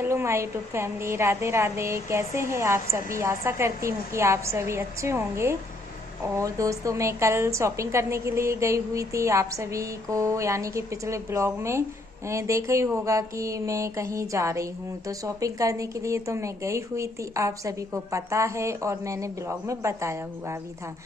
Hello my YouTube family, Radhe Radhe. कैसे हैं आप सभी? आशा करती हूँ कि आप सभी अच्छे होंगे। और दोस्तों, मैं कल शॉपिंग करने के लिए गई हुई थी। आप सभी को यानी कि पिछले ब्लॉग में देखा ही होगा कि मैं कहीं जा रही हूँ। तो शॉपिंग करने के लिए तो मैं गई हुई थी, आप सभी को पता है, और मैंने ब्लॉग में बताया हुआ भी था।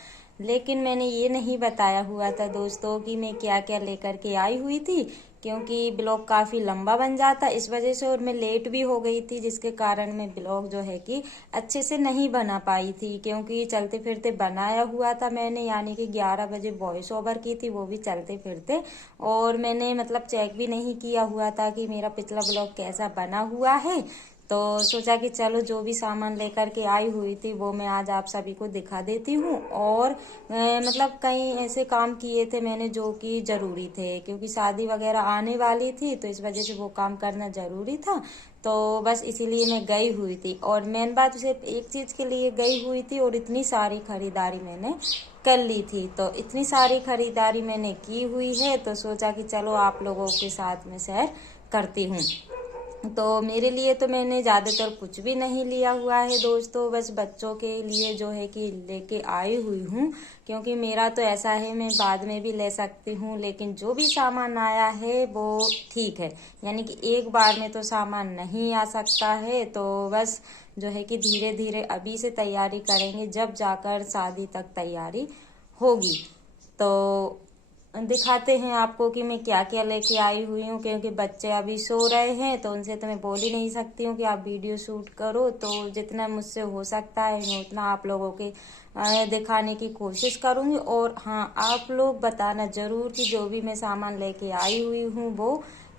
लेकिन मैंने ये नहीं बताया हुआ था दोस्तों कि मैं क्या क्या लेकर के आई हुई थी, क्योंकि ब्लॉग काफ़ी लंबा बन जाता इस वजह से, और मैं लेट भी हो गई थी, जिसके कारण मैं ब्लॉग जो है कि अच्छे से नहीं बना पाई थी। क्योंकि चलते फिरते बनाया हुआ था मैंने, यानी कि 11 बजे वॉइस ओवर की थी, वो भी चलते फिरते। और मैंने मतलब चेक भी नहीं किया हुआ था कि मेरा पिछला ब्लॉग कैसा बना हुआ है। तो सोचा कि चलो जो भी सामान लेकर के आई हुई थी वो मैं आज आप सभी को दिखा देती हूँ। और मतलब कई ऐसे काम किए थे मैंने जो कि ज़रूरी थे, क्योंकि शादी वगैरह आने वाली थी, तो इस वजह से वो काम करना ज़रूरी था। तो बस इसीलिए मैं गई हुई थी, और मेन बात सिर्फ एक चीज़ के लिए गई हुई थी, और इतनी सारी खरीदारी मैंने कर ली थी। तो इतनी सारी खरीदारी मैंने की हुई है, तो सोचा कि चलो आप लोगों के साथ में शेयर करती हूँ। तो मेरे लिए तो मैंने ज़्यादातर कुछ भी नहीं लिया हुआ है दोस्तों, बस बच्चों के लिए जो है कि लेके आई हुई हूँ। क्योंकि मेरा तो ऐसा है, मैं बाद में भी ले सकती हूँ, लेकिन जो भी सामान आया है वो ठीक है, यानी कि एक बार में तो सामान नहीं आ सकता है। तो बस जो है कि धीरे धीरे अभी से तैयारी करेंगे, जब जाकर शादी तक तैयारी होगी। तो दिखाते हैं आपको कि मैं क्या क्या लेके आई हुई हूँ, क्योंकि बच्चे अभी सो रहे हैं, तो उनसे तो मैं बोल ही नहीं सकती हूँ कि आप वीडियो शूट करो। तो जितना मुझसे हो सकता है मैं उतना आप लोगों के दिखाने की कोशिश करूँगी। और हाँ, आप लोग बताना ज़रूर कि जो भी मैं सामान लेके आई हुई हूँ वो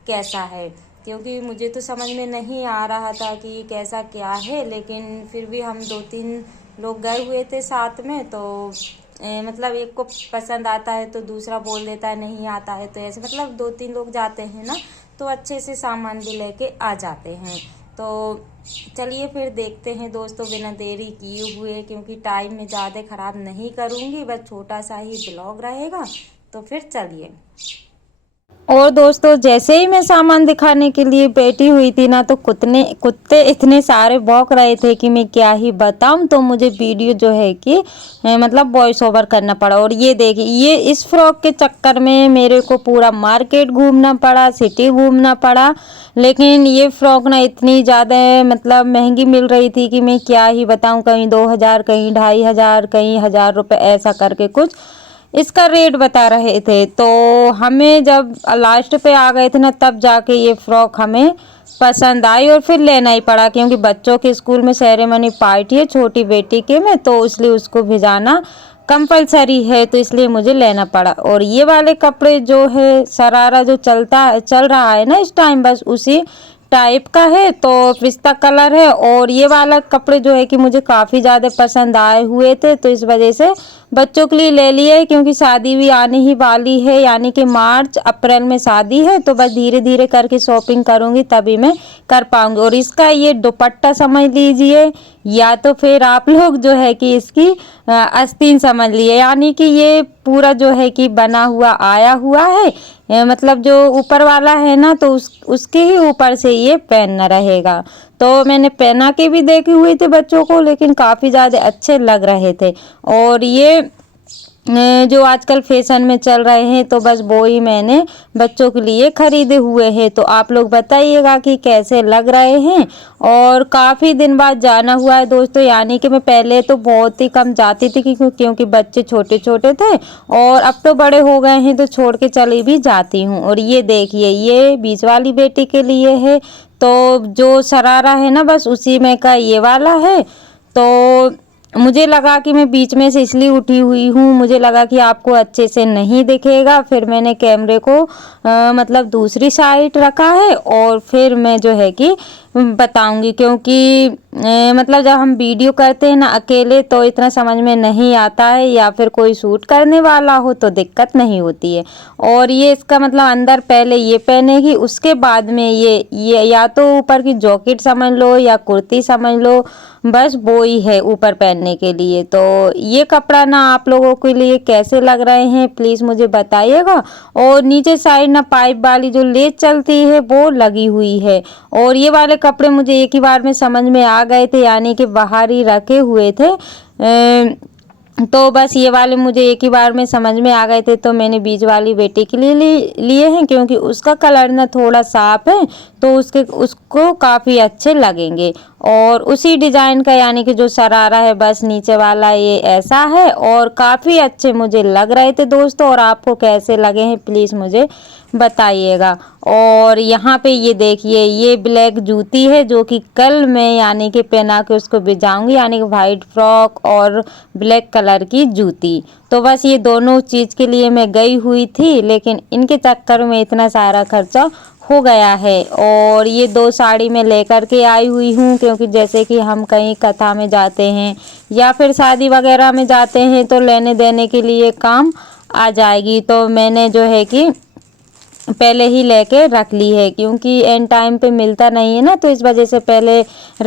कैसा है, क्योंकि मुझे तो समझ में नहीं आ रहा था कि कैसा क्या है। लेकिन फिर भी हम 2-3 लोग गए हुए थे साथ में, तो मतलब एक को पसंद आता है तो दूसरा बोल देता है नहीं आता है, तो ऐसे मतलब 2-3 लोग जाते हैं ना, तो अच्छे से सामान भी लेके आ जाते हैं। तो चलिए फिर देखते हैं दोस्तों, बिना देरी किए हुए, क्योंकि टाइम में ज़्यादा ख़राब नहीं करूँगी, बस छोटा सा ही ब्लॉग रहेगा। तो फिर चलिए। और दोस्तों, जैसे ही मैं सामान दिखाने के लिए बैठी हुई थी ना, तो कुत्ते इतने सारे भौंक रहे थे कि मैं क्या ही बताऊं। तो मुझे वीडियो जो है कि मतलब वॉइस ओवर करना पड़ा। और ये देखिए, ये इस फ्रॉक के चक्कर में मेरे को पूरा मार्केट घूमना पड़ा, सिटी घूमना पड़ा। लेकिन ये फ्रॉक ना इतनी ज़्यादा मतलब महंगी मिल रही थी कि मैं क्या ही बताऊं, कहीं 2000, कहीं 2500, कहीं 1000 रुपये, ऐसा करके कुछ इसका रेट बता रहे थे। तो हमें जब लास्ट पे आ गए थे ना, तब जाके ये फ्रॉक हमें पसंद आई, और फिर लेना ही पड़ा, क्योंकि बच्चों के स्कूल में सेरेमनी पार्टी है छोटी बेटी के में, तो इसलिए उसको भिजाना कंपलसरी है, तो इसलिए मुझे लेना पड़ा। और ये वाले कपड़े जो है, शरारा जो चल रहा है ना इस टाइम, बस उसी टाइप का है, तो पिस्ता कलर है। और ये वाला कपड़े जो है कि मुझे काफ़ी ज़्यादा पसंद आए हुए थे, तो इस वजह से बच्चों के लिए ले लिए, क्योंकि शादी भी आने ही वाली है, यानी कि मार्च अप्रैल में शादी है। तो बस धीरे धीरे करके शॉपिंग करूँगी, तभी मैं कर पाऊँगी। और इसका ये दुपट्टा समझ लीजिए, या तो फिर आप लोग जो है कि इसकी आस्तीन समझ लिए, यानी कि ये पूरा जो है कि बना हुआ आया हुआ है। मतलब जो ऊपर वाला है ना, तो उसके ही ऊपर से ये पहनना रहेगा। तो मैंने पहना के भी देखी हुई थी बच्चों को, लेकिन काफ़ी ज़्यादा अच्छे लग रहे थे। और ये जो आजकल फैशन में चल रहे हैं, तो बस वो ही मैंने बच्चों के लिए खरीदे हुए हैं। तो आप लोग बताइएगा कि कैसे लग रहे हैं। और काफ़ी दिन बाद जाना हुआ है दोस्तों, यानी कि मैं पहले तो बहुत ही कम जाती थी, क्योंकि बच्चे छोटे छोटे थे, और अब तो बड़े हो गए हैं, तो छोड़ के चली भी जाती हूँ। और ये देखिए, ये बीच वाली बेटी के लिए है, तो जो शरारा है ना, बस उसी में का ये वाला है। तो मुझे लगा कि मैं बीच में से इसलिए उठी हुई हूँ, मुझे लगा कि आपको अच्छे से नहीं दिखेगा, फिर मैंने कैमरे को मतलब दूसरी साइड रखा है, और फिर मैं जो है कि बताऊंगी, क्योंकि मतलब जब हम वीडियो करते हैं ना अकेले तो इतना समझ में नहीं आता है, या फिर कोई शूट करने वाला हो तो दिक्कत नहीं होती है। और ये इसका मतलब अंदर पहले ये पहनेगी, उसके बाद में ये या तो ऊपर की जैकेट समझ लो या कुर्ती समझ लो, बस वो ही है ऊपर पहनने के लिए। तो ये कपड़ा ना आप लोगों के लिए कैसे लग रहे हैं प्लीज़ मुझे बताइएगा। और नीचे साइड ना पाइप वाली जो लेस चलती है वो लगी हुई है। और ये वाले कपड़े मुझे एक ही बार में समझ में आ गए थे, यानी कि बाहर ही रखे हुए थे। तो बस ये वाले मुझे एक ही बार में समझ में आ गए थे, तो मैंने बीच वाली बेटी के लिए लिए हैं, क्योंकि उसका कलर ना थोड़ा साफ है तो उसको काफ़ी अच्छे लगेंगे। और उसी डिज़ाइन का यानी कि जो शरारा है बस नीचे वाला ये ऐसा है, और काफ़ी अच्छे मुझे लग रहे थे दोस्तों। और आपको कैसे लगे हैं प्लीज़ मुझे बताइएगा। और यहाँ पे ये देखिए ये ब्लैक जूती है जो कि कल मैं यानी कि पहना के उसको भिजाऊंगी, यानी कि वाइट फ्रॉक और ब्लैक कलर की जूती। तो बस ये दोनों चीज़ के लिए मैं गई हुई थी, लेकिन इनके चक्कर में इतना सारा खर्चा हो गया है। और ये 2 साड़ी मैं लेकर के आई हुई हूँ, क्योंकि जैसे कि हम कहीं कथा में जाते हैं या फिर शादी वगैरह में जाते हैं तो लेने देने के लिए काम आ जाएगी। तो मैंने जो है कि पहले ही लेके रख ली है, क्योंकि एंड टाइम पे मिलता नहीं है ना, तो इस वजह से पहले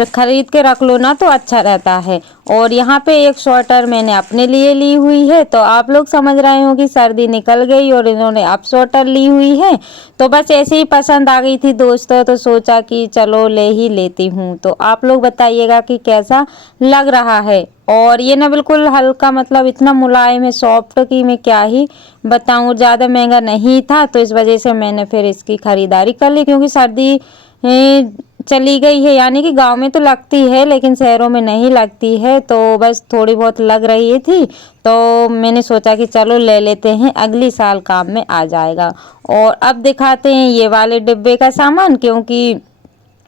खरीद के रख लो ना तो अच्छा रहता है। और यहाँ पे एक स्वेटर मैंने अपने लिए ली हुई है, तो आप लोग समझ रहे हो कि सर्दी निकल गई और इन्होंने अब स्वेटर ली हुई है। तो बस ऐसे ही पसंद आ गई थी दोस्तों, तो सोचा कि चलो ले ही लेती हूँ। तो आप लोग बताइएगा कि कैसा लग रहा है। और ये ना बिल्कुल हल्का, मतलब इतना मुलायम है, सॉफ्ट की मैं क्या ही बताऊँ। ज़्यादा महंगा नहीं था तो इस वजह से मैंने फिर इसकी खरीदारी कर ली, क्योंकि सर्दी चली गई है, यानी कि गांव में तो लगती है लेकिन शहरों में नहीं लगती है। तो बस थोड़ी बहुत लग रही थी, तो मैंने सोचा कि चलो ले लेते हैं, अगली साल काम में आ जाएगा। और अब दिखाते हैं ये वाले डिब्बे का सामान, क्योंकि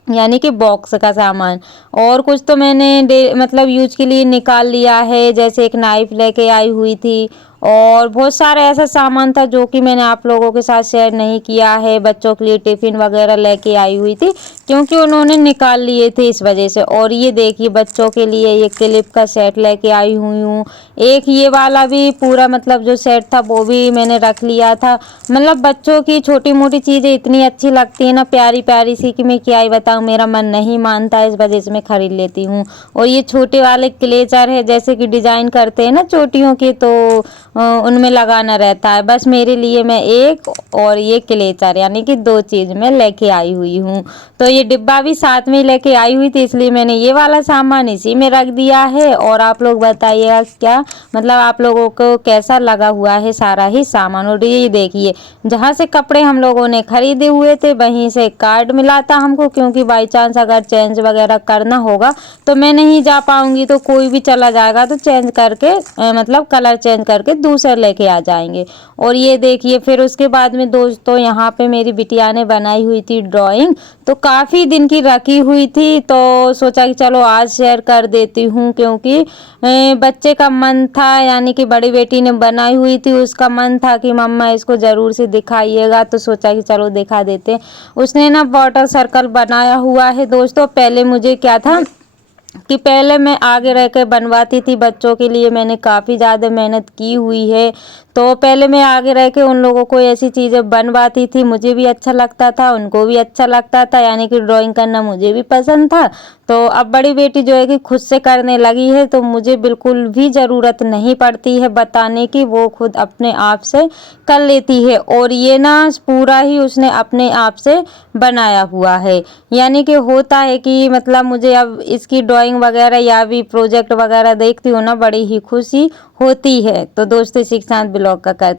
यानी कि बॉक्स का सामान। और कुछ तो मैंने मतलब यूज के लिए निकाल लिया है, जैसे एक नाइफ लेके आई हुई थी, और बहुत सारा ऐसा सामान था जो कि मैंने आप लोगों के साथ शेयर नहीं किया है। बच्चों के लिए टिफ़िन वगैरह लेके आई हुई थी, क्योंकि उन्होंने निकाल लिए थे इस वजह से। और ये देखिए बच्चों के लिए ये क्लिप का सेट लेके आई हुई हूँ। एक ये वाला भी पूरा मतलब जो सेट था वो भी मैंने रख लिया था। मतलब बच्चों की छोटी मोटी चीज़ें इतनी अच्छी लगती है ना, प्यारी प्यारी सी, कि मैं क्या ही बताऊँ, मेरा मन नहीं मानता, इस वजह से मैं खरीद लेती हूँ। और ये छोटे वाले क्लेचर है, जैसे कि डिज़ाइन करते हैं ना चोटियों के, तो उनमें लगाना रहता है। बस मेरे लिए मैं एक और ये क्लेचर यानी कि 2 चीज़ मैं लेके आई हुई हूँ। तो ये डिब्बा भी साथ में लेके आई हुई थी, इसलिए मैंने ये वाला सामान इसी में रख दिया है। और आप लोग बताइएगा क्या मतलब आप लोगों को कैसा लगा हुआ है सारा ही सामान। और ये देखिए जहाँ से कपड़े हम लोगों ने खरीदे हुए थे वहीं से कार्ड मिला था हमको, क्योंकि बाई चांस अगर चेंज वगैरह करना होगा तो मैं नहीं जा पाऊंगी, तो कोई भी चला जाएगा तो चेंज करके मतलब कलर चेंज करके दूसरा लेके आ जाएंगे। और ये देखिए फिर उसके बाद में दोस्तों यहाँ पे मेरी बिटिया ने बनाई हुई थी ड्राइंग, तो काफ़ी दिन की रखी हुई थी, तो सोचा कि चलो आज शेयर कर देती हूँ, क्योंकि बच्चे का मन था, यानी कि बड़ी बेटी ने बनाई हुई थी, उसका मन था कि मम्मा इसको ज़रूर से दिखाइएगा, तो सोचा कि चलो दिखा देते। उसने ना वाटर सर्कल बनाया हुआ है दोस्तों। पहले मुझे क्या था कि पहले मैं आगे रह कर बनवाती थी बच्चों के लिए, मैंने काफ़ी ज़्यादा मेहनत की हुई है। तो पहले मैं आगे रह के उन लोगों को ऐसी चीज़ें बनवाती थी, मुझे भी अच्छा लगता था, उनको भी अच्छा लगता था, यानी कि ड्राइंग करना मुझे भी पसंद था। तो अब बड़ी बेटी जो है कि खुद से करने लगी है, तो मुझे बिल्कुल भी ज़रूरत नहीं पड़ती है बताने की, वो खुद अपने आप से कर लेती है। और ये ना पूरा ही उसने अपने आप से बनाया हुआ है। यानी कि होता है कि मतलब मुझे अब इसकी ड्राइंग वगैरह या भी प्रोजेक्ट वगैरह देखती हूँ ना, बड़ी ही खुशी होती है। तो दोस्तों इसी के साथ ब्लॉग का